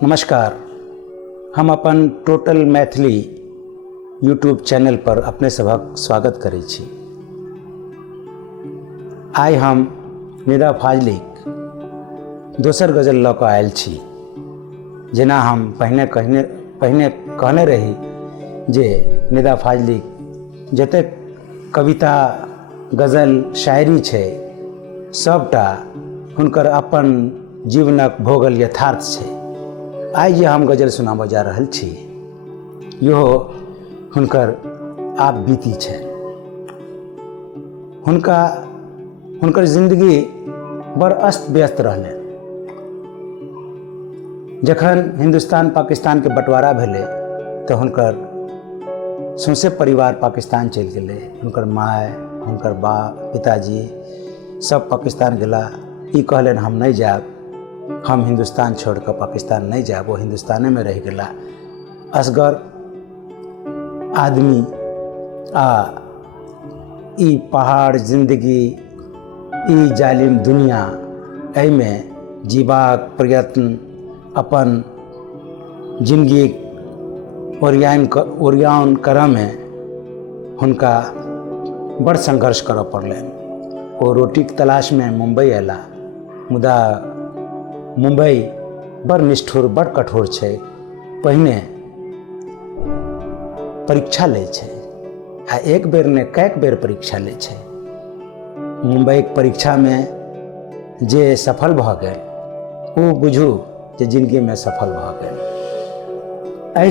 नमस्कार। हम अपन total Maithili YouTube channel पर अपने सभक स्वागत करै छी। आइ हम निदा फाजलीक दोसर गजल लऽ कऽ आयल छी। जेना हम पहिने कहने रही जे निदा फाजलीक जतेक कविता गजल शायरी छै सबटा हुनकर अपन जीवनक भोगल यथार्थ छै। आइ जे हम गजल सुनाबऽ जा रहल छी इहो हुनकर आप बीती छै। हुनकर जिंदगी बड़ अस्त व्यस्त रहलै। जखन हिंदुस्तान पाकिस्तान के बंटवारा भेलै तऽ हुनकर सौंसे परिवार पाकिस्तान चलि गेलै। हुनकर माय, हुनकर बाप, पिताजी सब पाकिस्तान गेला। ई कहलनि हम नहीं जायब, हम हिंदुस्तान छोड़ कऽ पाकिस्तान नहीं जायब। वो हिंदुस्ताने में रह गेला। असगर आदमी आ ई पहाड़ जिंदगी, ई जालिम दुनिया, एहिमे जीबाक प्रयत्न, अपन जिंदगी ओरियान करऽमे हुनका बड़ संघर्ष करऽ पड़लनि। ओ रोटीक तलाश में मुंबई अयला, मुदा मुंबई बड़ निष्ठुर, बड़ कठोर छै। पहिने परीक्षा लै छै आ एक बेर ने कएक बेर परीक्षा लै छै। मुंबई के परीक्षा में जे सफल भऽ गेल ओ बुझू जे जिंदगी में सफल भऽ गेल। एहि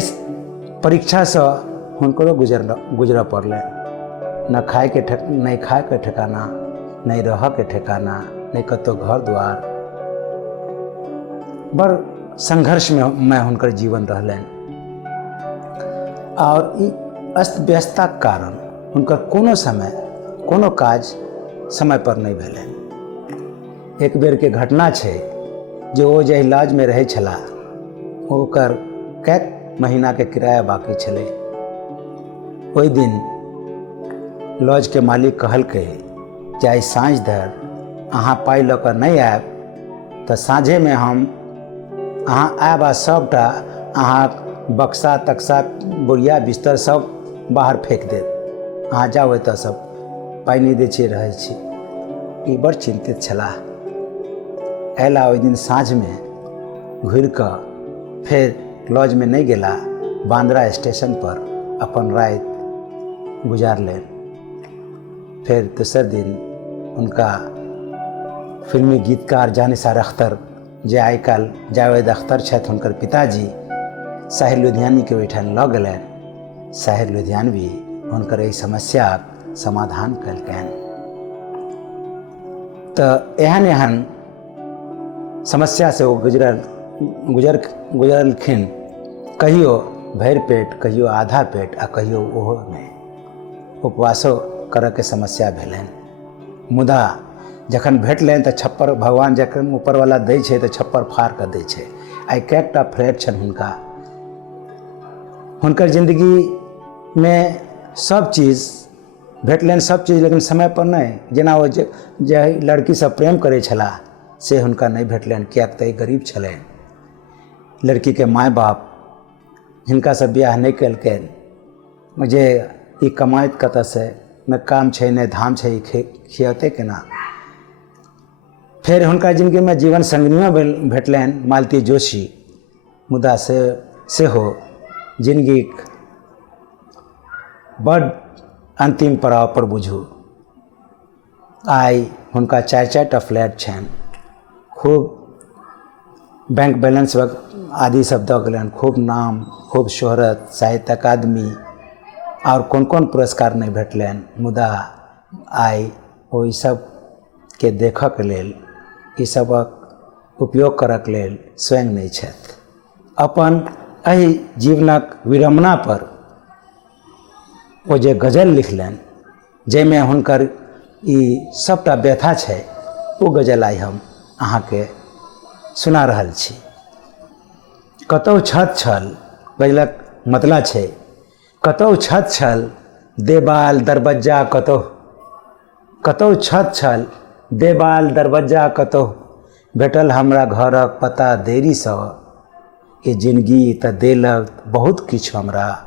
परीक्षा से हुनकरो गुजरऽ पड़लनि। न खाए के ठिकाना, नहीं रहऽ के ठिकाना, नहीं कतौ घर द्वार। बड़ संघर्ष में हुनकर जीवन रहलनि। और ई अस्त व्यस्तता के कारण हुनकर कोनो काज समय पर नहीं भेलनि। एक बेर के घटना छै जे ओ जे इलाज में रहै छला ओकर कएक महीना के किराया बाकी छलै। ओहि दिन लॉज के मालिक कहलकै जे आइ साँझ धरि अहाँ पाइ लऽ कऽ नहीं आयब तऽ साँझे में हम अहाँ आयब आ सबटा अहाँ बक्सा तक्सा बोरिया बिस्तर सब बाहर फेंक देत। अहाँ जाउ एतऽ सब पाइ नहीं दै छियै, रहै छी। ई बड़ चिंतित छलाह। अयला ओहि दिन साँझ में घुरि कऽ फेर लॉज में नहीं गेला, बांद्रा स्टेशन पर अपन राति गुजारलनि। फिर दोसर दिन हुनका फिल्मी गीतकार जानिसार अख्तर, जे आइ काल्हि जावेद अख्तर छथि, हुनकर पिताजी साहिर लुधियानी के ओहिठाम लऽ गेलनि। साहिर लुधियानवी हुनकर एहि समस्याक समाधान कयलकनि। तऽ एहन समस्या से ओ गुजरलखिन। कहियो भरि पेट, कहियो आधा पेट आ कहियो ओहो नहीं। उपवासो करऽ के समस्या भेलनि। मुदा जखन भेटलनि तऽ छप्पर, भगवान जखन ऊपर वाला दै छै तऽ छप्पर फाड़ कऽ दै छै। आइ कएकटा फ्लैट छनि हुनकर जिंदगी में सब चीज भेटलनि, सब चीज, लेकिन समय पर नहीं। जेना ओ जे लड़की से प्रेम करै छलाह से हुनका नहीं भेटलनि, किएक तऽ गरीब छलनि। लड़की के माय बाप हिनका से बियाह नहीं केलकनि। जे ई कमाइत कतऽ से, न काम छै न धाम छै, खियौते केना। फिर हुनका जिंदगी में जीवन संगनियो भेटलनि, मालती जोशी। मुदा सेहो जिंदगी बड़ अंतिम पड़ाव पर बुझू। आइ हुनका 4-4टा फ्लैट छनि, खूब बैंक बैलेंस आदि सब दऽ गेलनि, खूब नाम, खूब शोहरत, साहित्य अकादमी और कोन पुरस्कार नहीं भेटलनि। मुदा आइ ओ सब के देखऽ के लेल, ई सबक उपयोग करऽ के लेल स्वयं नहीं छथि। अपन एहि जीवनक विडम्बना पर ओ जे गजल लिखलनि, जाहिमे हुनकर ई सबटा व्यथा छै, ओ गजल आइ हम अहाँके सुना रहल छी। कतौ छत छल, गजलक मतलब छै कतौ छत छल देवाल दरबज्जा कतौ छत छल देवाल दरबज्जा कतौ भेटल हमरा घरक पता देरीसँ। ये जिंदगी त देलक बहुत किछु हमरा,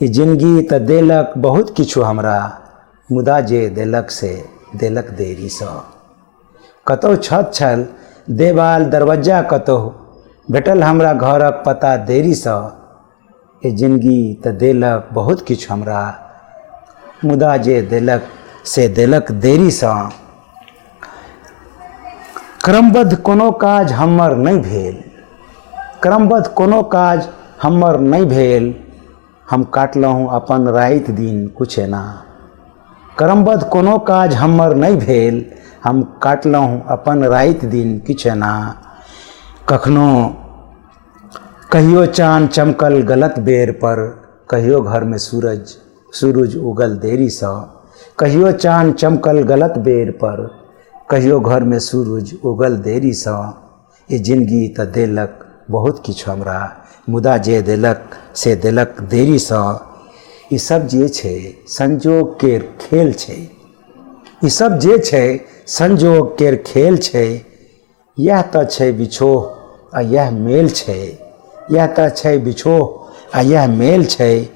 ये जिंदगी त देलक बहुत किछु हमरा, मुदा जे देलक से देलक देरी सँ। कतहु छत छल देवाल दरवज्जा, कतहु भेटल हमरा घरक पता देरी सँ। ये जिंदगी त देलक बहुत किछु हमरा, मुदा जे देलक से देलक देरी सँ। क्रमबद्ध कोनो काज हमर नहि भेल, क्रमबद्ध कोनो काज हमर नहि भेल, हम काटलहुँ अपन राति दिन कुछ एना। क्रमबद्ध कोनो काज हमर नहि भेल, हम काटलहुँ अपन राति दिन किछु एना। कखनो कहियो चाँद चमकल गलत बेर पर, कहियो घर में सूरज उगल देरी सँ। कहियो चाँद चमकल गलत बेर पर, कहियो घर में सूरज उगल देरी सँ। ये जिंदगी त देलक बहुत किछु हमरा, मुदा जे देलक से देलक देरी सँ। ई सब जे छै संजोग केर खेल छै, ई सब जे छै संजोग केर खेल छै। यह त छै बिछोह आ यह मेल छै, यह त छै बिछोह आ यह मेल छै।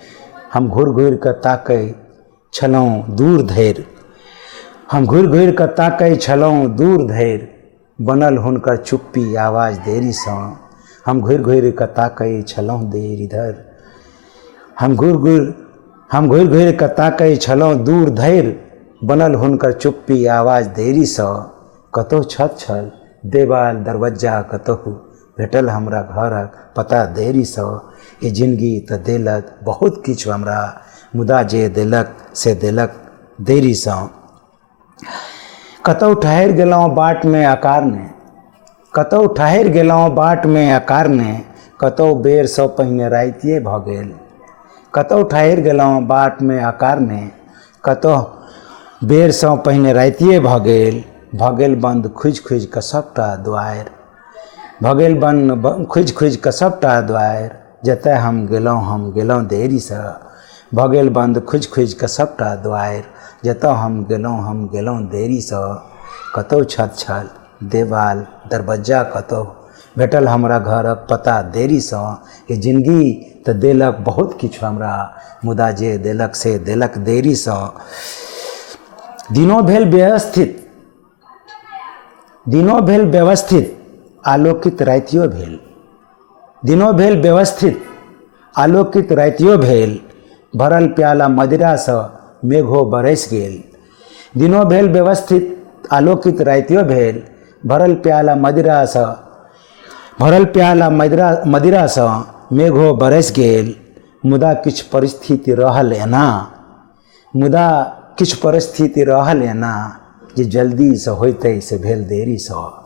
हम घुरि घुरि कऽ ताकै छलहुँ दूर धरि, हम घुरि घुरि कऽ ताकै छलहुँ दूर धरि, बनल हुनकर चुप्पी आवाज देरी सँ। हम घुरि घुरि कऽ ताकै छलहुँ देर इधर, हम घुरि घुरि कऽ ताकै छलहुँ दूर धरि, बनल हुनकर चुप्पी आवाज देरी सँ। कतहु छत छल देवाल दरवज्जा, कतहु भेटल हमरा घरक पता देरी सँ। ये जिंदगी त देलक बहुत किछु हमरा, मुदा जे देलक से देलक देरी सँ। कतहु ठहरि गेलहुँ बाट में अकारने, कतहु ठहरि गेलहुँ बाट में अकारने, कतहु बेर सँ पहिने रातिए भऽ गेल। कतहु ठहरि गेलहुँ बाट में अकारने, कतहु बेर सँ पहिने रातिए भऽ गेल बंद खुजि खुजि कऽ सबटा दुआरि, भऽ गेल बंद खुजि खुजि कऽ सबटा दुआरि, जतय हम गेलहुँ देरी सँ। भऽ गेल बंद खुजि खुजि कऽ सबटा दुआरि, जतय हम गेलहुँ देरी सँ। कतहु छत छल देवाल दरवज्जा, कतहु भेटल हमरा घरक पता देरी सँ। ये जिंदगी त देलक बहुत किछु हमरा, मुदा जे देलक से देलक देरी सँ। दिनो भेल व्यवस्थित आलोकित रातियो भेल, दिनो भेल व्यवस्थित आलोकित रातियो भेल, भरल प्याला मदिरा सँ मेघो बरसि गेल। दिनो भेल व्यवस्थित आलोकित रातियो भेल, भरल प्याला मदिरा सँ मेघो बरसि गेल। मुदा किछु परिस्थिति रहल एना, जे जल्दी सँ होइतै से भेल देरी सँ।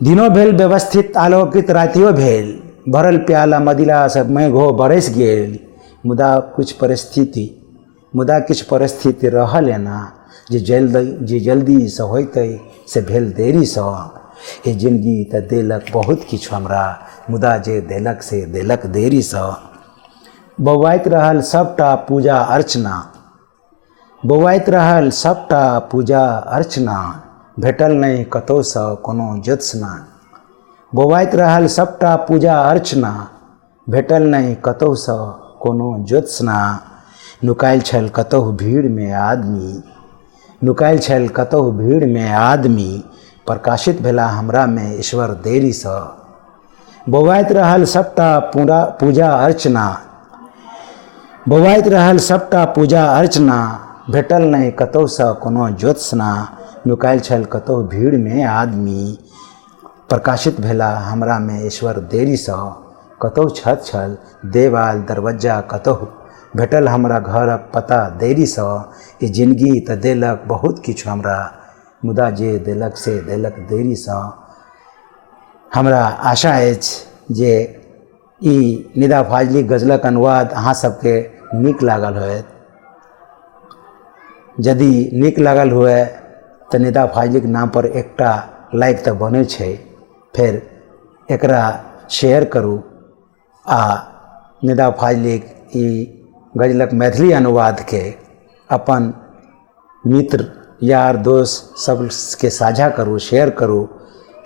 दिनो भेल व्यवस्थित आलोकित रातियो भेल, भरल प्याला मदिरा सँ मेघो बरसि गेल। मुदा किछु परिस्थिति रहल एना, जे जल्दी सँ होइतै से भेल देरी सँ। ये जिंदगी त देलक बहुत किछु हमरा, मुदा जे देलक से देलक देरी सँ। बौआइत रहल सबटा पूजा अर्चना, बौआइत रहल सबटा पूजा अर्चना, भेटल नहि कतहु सँ कोनो ज्योत्सना। बौआइत रहल सबटा पूजा अर्चना, भेटल नहि कतहु सँ कोनो ज्योत्सना। नुकायल छल कतहु भीड़ में आदमी, नुकायल छल कतहु भीड़ में आदमी, प्रकाशित भेला हमरा में ईश्वर देरी सँ। बौआइत रहल सबटा पूजा अर्चना, बौआइत रहल सबटा पूजा अर्चना, भेटल नहि कतहु सँ कोनो ज्योत्सना। नुकायल छल कतहु भीड़ में आदमी, प्रकाशित भेला हमरा में ईश्वर देरी सँ। कतहु छत छल देवाल दरवज्जा, कतहु भेटल हमरा घरक पता देरी सँ। ई जिंदगी त देलक बहुत किछु हमरा, मुदा जे देलक से देलक देरी सँ। हमरा आशा अछि जे ई निदा फाजली गजलक अनुवाद अहाँ सबके नीक लागल होयत। यदि नीक लागल हुए तऽ निदा फाजलीक नाम पर एकटा लाइक तऽ बनै छै, फेर एकरा शेयर करू आ निदा फाजलीक ई गजलक मैथिली अनुवादके अपन मित्र यार दोस्त सबके साझा करू, शेयर करू,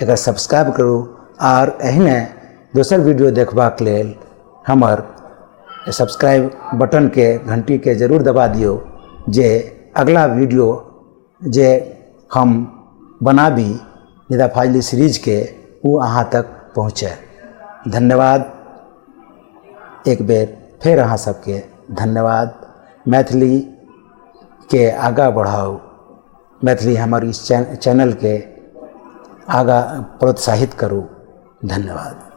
एकरा सब्सक्राइब करू और एहने दोसर वीडियो देखबाक लेल हमर सब्सक्राइब बटन के घंटी के जरूर दबा दियो, जे अगला वीडियो जे हम बनाबी निदा फाजली सीरीज के वो अहाँ तक पहुँचे। धन्यवाद। एक बेर फिर अहाँ सबके धन्यवाद। मैथिली के आगा बढ़ाओ, मैथिली हमर इस चैनल के आगा प्रोत्साहित करू। धन्यवाद।